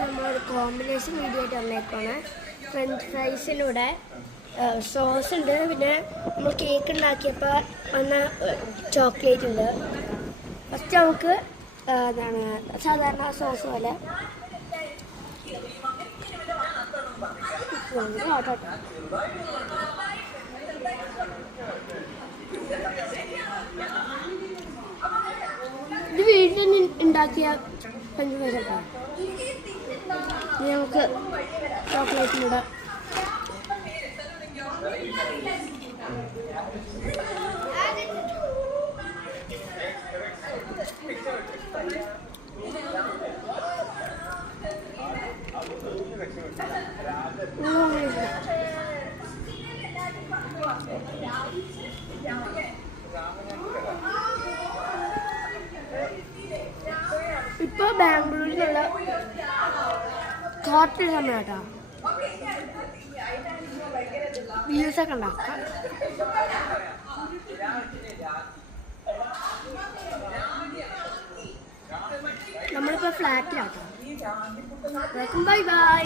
നമ്മളൊരു combination video ആയിട്ട് വന്നേക്കാണ്. French ഫ്രൈസിലൂടെ sauce ഉണ്ട്, പിന്നെ നമ്മൾ കേക്ക് ഉണ്ടാക്കിയപ്പോൾ വന്ന ചോക്ലേറ്റ് ഉണ്ട്. ഫസ്റ്റ് നമുക്ക് എന്താണ് സാധാരണ സോസ് പോലെ ഇത് വീട്ടിൽ ഉണ്ടാക്കിയ ഫ്രഞ്ച് ഫ്രൈസ് കേട്ടോ. ഇനി നമുക്ക് ചോക്ലേറ്റിലൂടെ ഇപ്പൊ ബാംഗ്ലൂരിലുള്ള കോട്ട സമയം കേട്ടോ. വ്യൂസൊക്കെ ഉണ്ടാക്കാം. നമ്മളിപ്പോ ഫ്ലാറ്റിലാട്ടോ. Bye bye.